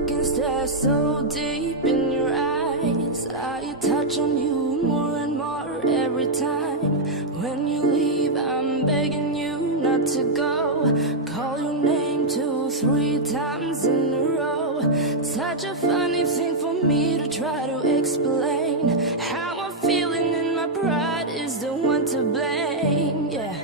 look and stare so deep in your eyes. I touch on you more and more every time. When you leave, I'm begging you not to go. Call your name 2, 3 times in a row. Such a funny thing for me to try to explain. How I'm feeling and my pride is the one to blame. Yeah,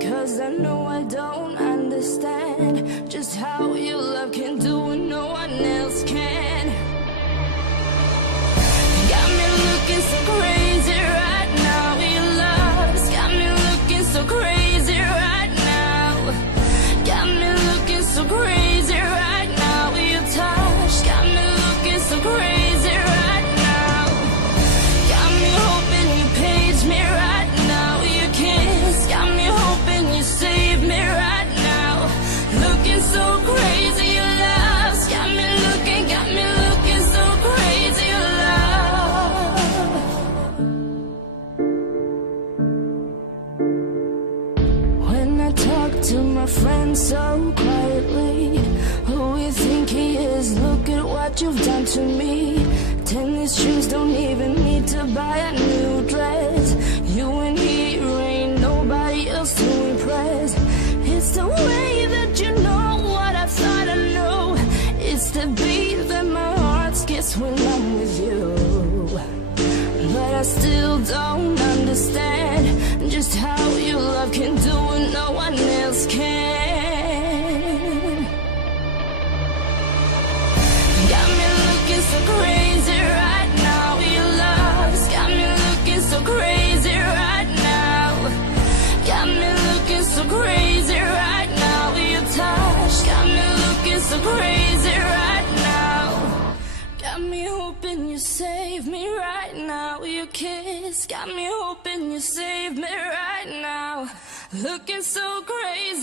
'cause I know I don't understand just how your love can do what no one else can. Got me looking so crazy right now. Your love's got me looking so crazy right now. Got me looking so crazy right now. Your touch got me looking so crazy right now. Got me hoping you page me right now. Your kiss got me hoping you save me right now. Looking so crazy, your love's got me looking so crazy, your love. When I talk to my friends so quietly, who you think he is? Look at what you've done to me. Tennis shoes, don't even need to buy a new dress. You and he ain't nobody else to impress. It's the way that you know what I thought I knew. It's the beat that my heart skips when I'm with you. But I still don't understand just how your love can do what no one else can. Got me looking so crazy right now. Your love's got me looking so crazy right now. Got me looking so crazy right now. Your touch got me looking so crazy right now. Got me hoping you save me right now. Your kiss got me hoping you save me right now. Looking so crazy.